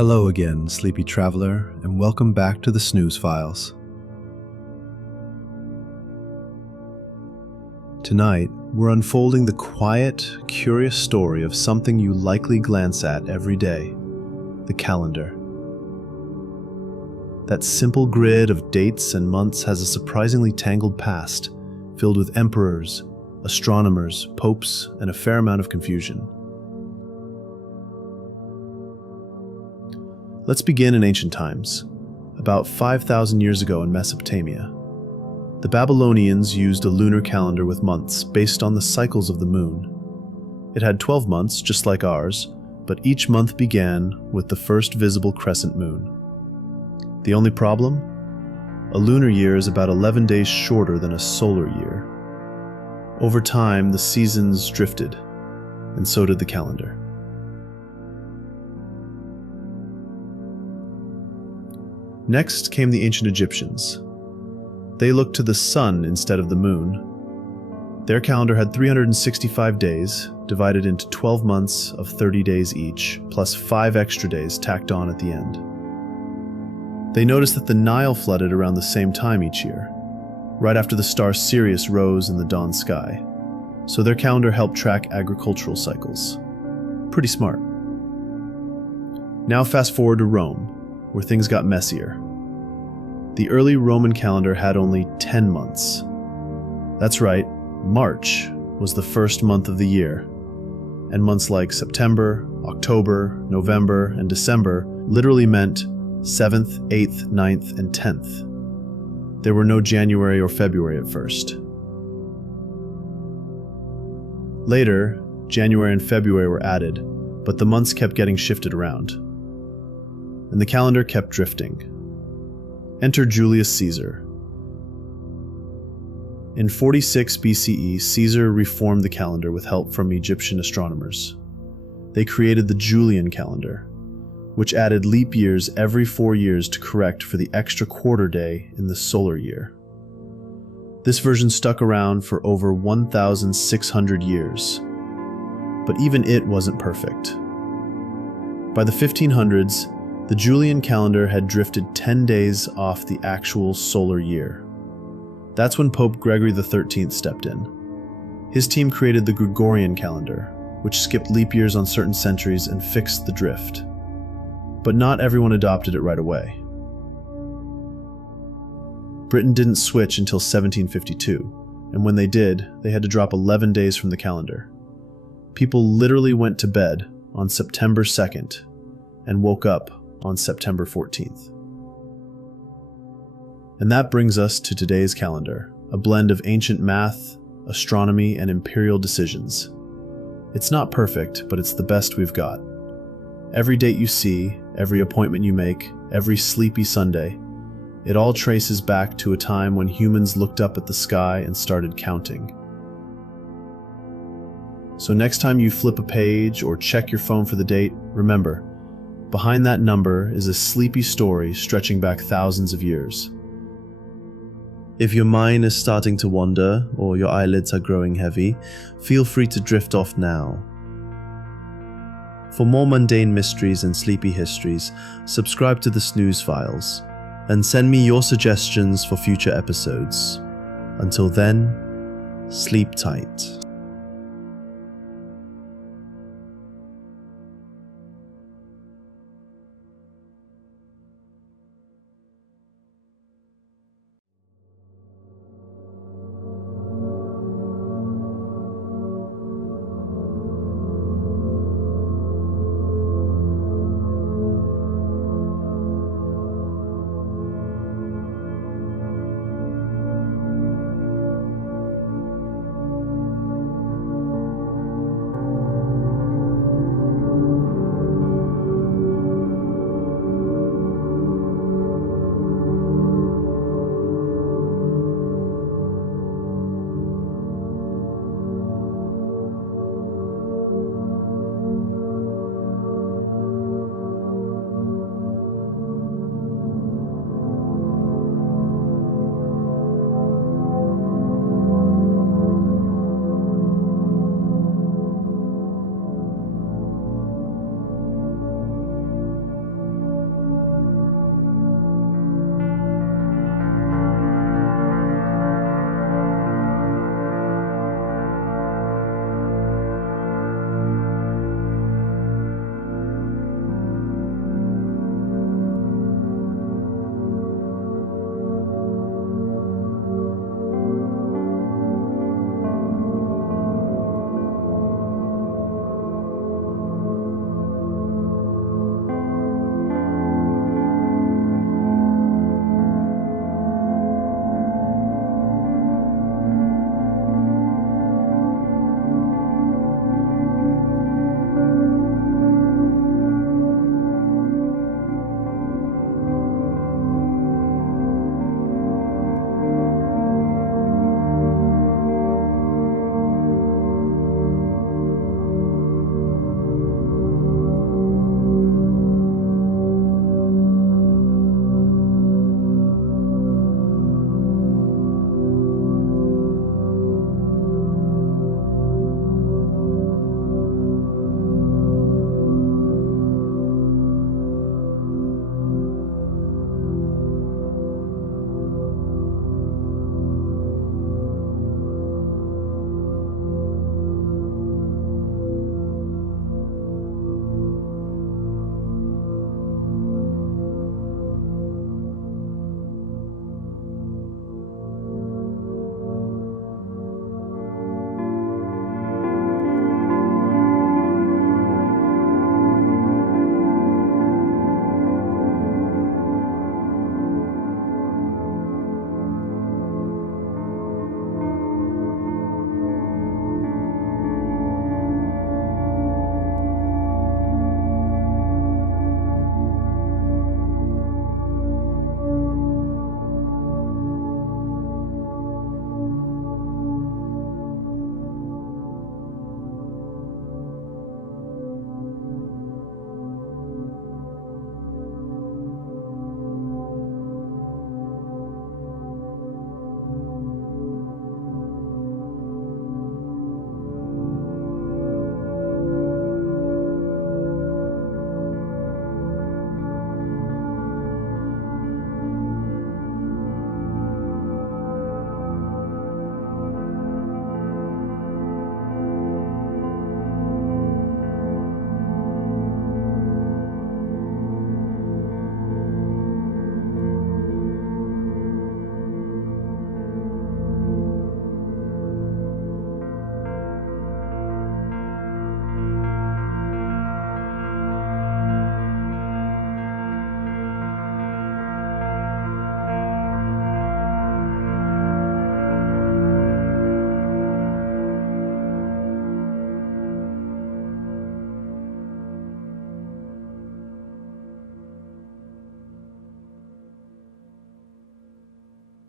Hello again, sleepy traveler, and welcome back to the Snooze Files. Tonight, we're unfolding the quiet, curious story of something you likely glance at every day: the calendar. That simple grid of dates and months has a surprisingly tangled past, filled with emperors, astronomers, popes, and a fair amount of confusion. Let's begin in ancient times, about 5,000 years ago in Mesopotamia. The Babylonians used a lunar calendar with months based on the cycles of the moon. It had 12 months, just like ours, but each month began with the first visible crescent moon. The only problem? A lunar year is about 11 days shorter than a solar year. Over time, the seasons drifted, and so did the calendar. Next came the ancient Egyptians. They looked to the sun instead of the moon. Their calendar had 365 days, divided into 12 months of 30 days each, plus 5 extra days tacked on at the end. They noticed that the Nile flooded around the same time each year, right after the star Sirius rose in the dawn sky, so their calendar helped track agricultural cycles. Pretty smart. Now fast forward to Rome, where things got messier. The early Roman calendar had only 10 months. That's right, March was the first month of the year, and months like September, October, November, and December literally meant 7th, 8th, 9th, and 10th. There were no January or February at first. Later, January and February were added, but the months kept getting shifted around, and the calendar kept drifting. Enter Julius Caesar. In 46 BCE, Caesar reformed the calendar with help from Egyptian astronomers. They created the Julian calendar, which added leap years every 4 years to correct for the extra quarter day in the solar year. This version stuck around for over 1,600 years, but even it wasn't perfect. By the 1500s, the Julian calendar had drifted 10 days off the actual solar year. That's when Pope Gregory the 13th stepped in. His team created the Gregorian calendar, which skipped leap years on certain centuries and fixed the drift. But not everyone adopted it right away. Britain didn't switch until 1752, and when they did, they had to drop 11 days from the calendar. People literally went to bed on September 2nd and woke up on September 14th. And that brings us to today's calendar, a blend of ancient math, astronomy, and imperial decisions. It's not perfect, but it's the best we've got. Every date you see, every appointment you make, every sleepy Sunday, it all traces back to a time when humans looked up at the sky and started counting. So next time you flip a page or check your phone for the date, remember, behind that number is a sleepy story stretching back thousands of years. If your mind is starting to wander or your eyelids are growing heavy, feel free to drift off now. For more mundane mysteries and sleepy histories, subscribe to the Snooze Files, and send me your suggestions for future episodes. Until then, sleep tight.